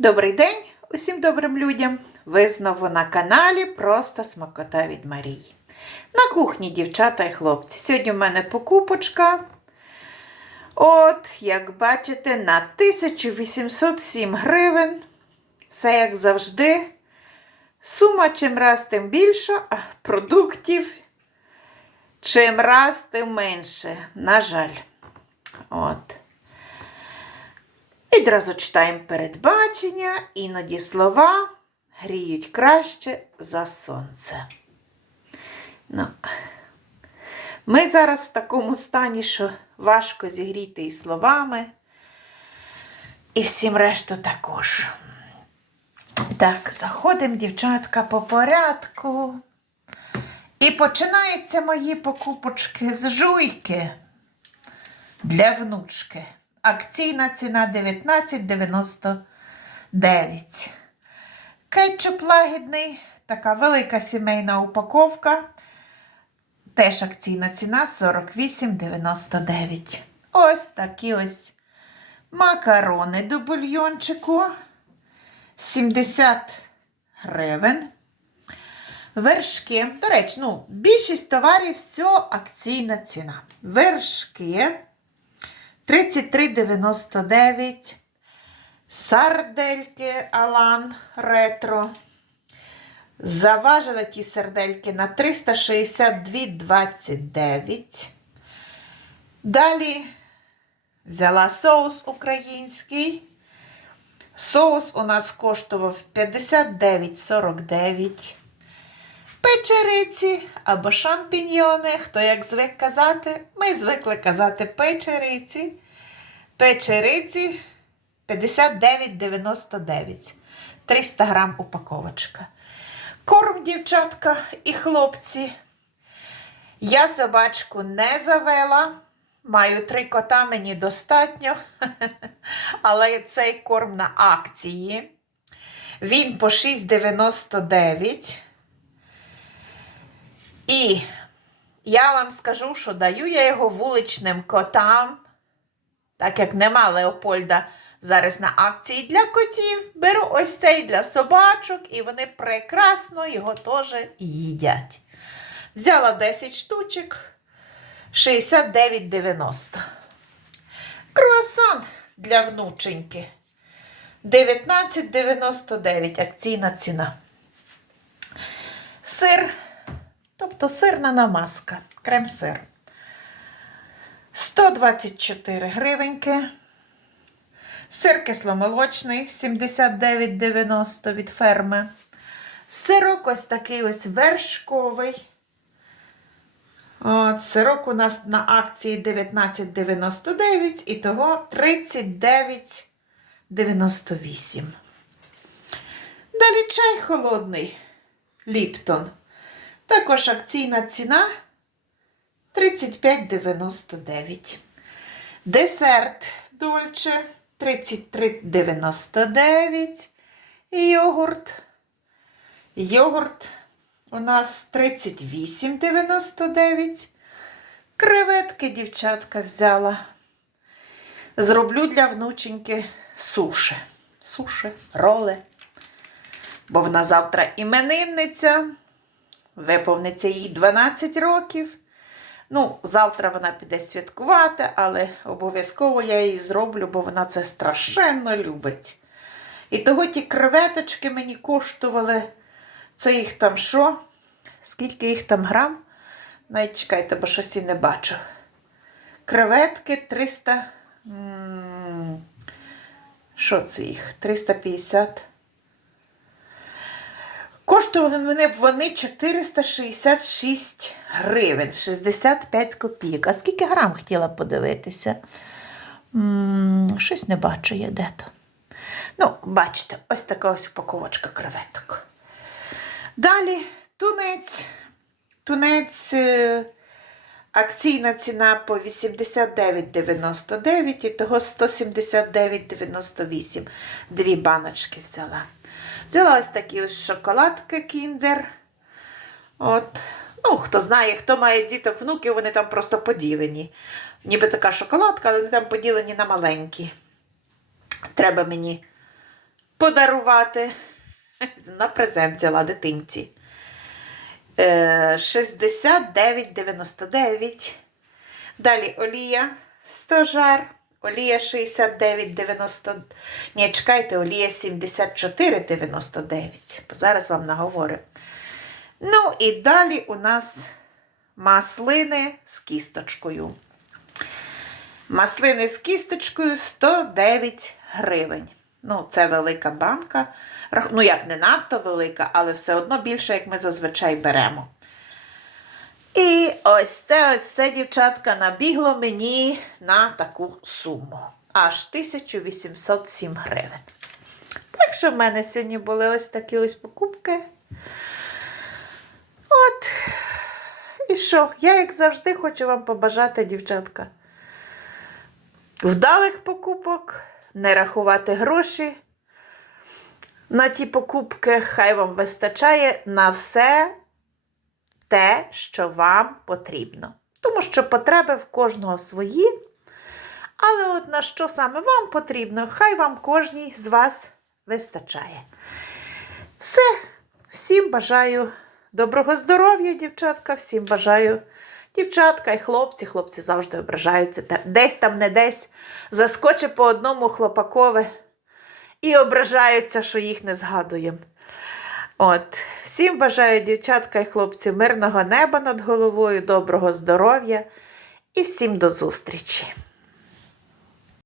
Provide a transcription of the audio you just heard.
Добрий день усім добрим людям! Ви знову на каналі Просто Смакота від Марії. На кухні, дівчата і хлопці. Сьогодні в мене покупочка. От, як бачите, на 1807 гривень. Все як завжди. Сума чим раз тим більша, а продуктів чим раз тим менше. На жаль. От. Відразу читаємо передбачення, іноді слова гріють краще за сонце. Ну, ми зараз в такому стані, що важко зігріти і словами, і всім решту також. Так, заходимо, дівчатка, по порядку. І починаються мої покупочки з жуйки для внучки. Акційна ціна 19,99. Кетчуп лагідний, така велика сімейна упаковка. Теж акційна ціна 48,99. Ось такі ось макарони до бульйончику 70 гривень. Вершки. До речі, ну, більшість товарів все акційна ціна. Вершки 33,99. Сардельки Алан Ретро. Заважила ті сардельки на 362,29. Далі взяла соус український. Соус у нас коштував 59,49. Печериці або шампіньйони, хто як звик казати, ми звикли казати печериці. Печериці 59,99. 300 грам упаковочка. Корм, дівчатка і хлопці. Я собачку не завела. Маю три кота, мені достатньо. Але цей корм на акції. Він по 6,99. І я вам скажу, що даю я його вуличним котам, так як нема Леопольда зараз на акції для котів. Беру ось цей для собачок, і вони прекрасно його теж їдять. Взяла 10 штучок 69,90. Круасан для внученьки. 19,99 акційна ціна. Сир Тобто сирна намазка, крем-сир. 124 гривеньки. Сир кисломолочний 79,90 від ферми. Сирок ось такий ось вершковий. От, Сирок у нас на акції 19,99 і того 39,98. Далі чай холодний. Ліптон. Також акційна ціна 35,99. Десерт Дольче 33,99. І йогурт. Йогурт у нас 38,99. Креветки, дівчатка, взяла. Зроблю для внученьки суші. Суші, роли. Бо вона завтра іменинниця. Виповниться їй 12 років. Ну, завтра вона піде святкувати, але обов'язково я її зроблю, бо вона це страшенно любить. І того ті креветочки мені коштували. Це їх там що? Скільки їх там грам? Навіть чекайте, бо щось і не бачу. Креветки 300. Що це їх? 350. Коштували вони, вони 466 гривень, 65 копійок. А скільки грам хотіла подивитися? Щось не бачу я де-то. Ну, бачите, ось така ось упаковочка креветок. Далі тунець. Тунець е, акційна ціна по 89,99 і того 179,98. Дві баночки взяла. Взяла ось такі ось шоколадки Кіндер. От. Ну, хто знає, хто має діток, внуків, вони там просто поділені. Ніби така шоколадка, але вони там поділені на маленькі. Треба мені подарувати. На презент взяла дитинці. Е, 69,99. Далі олія 100 жар. Олія 69,90. Ні, чекайте, олія 74,99. Зараз вам наговорю. Ну і далі у нас маслини з кісточкою. Маслини з кісточкою 109 гривень. Ну, це велика банка. Ну, як не надто велика, але все одно більше, як ми зазвичай беремо. І ось це ось все, дівчатка, набігло мені на таку суму. Аж 1807 гривень. Так що в мене сьогодні були ось такі ось покупки. От. І що? Я, як завжди, хочу вам побажати, дівчатка. Вдалих покупок, не рахувати гроші. На ті покупки хай вам вистачає на все те, що вам потрібно. Тому що потреби в кожного свої. Але от на що саме вам потрібно, хай вам кожній з вас вистачає. Все. Всім бажаю доброго здоров'я, дівчатка. Всім бажаю дівчатка і хлопці. Хлопці завжди ображаються. Десь там, не десь заскоче по одному хлопакові і ображаються, що їх не згадуємо. От, всім бажаю, дівчатка і хлопці, мирного неба над головою, доброго здоров'я і всім до зустрічі!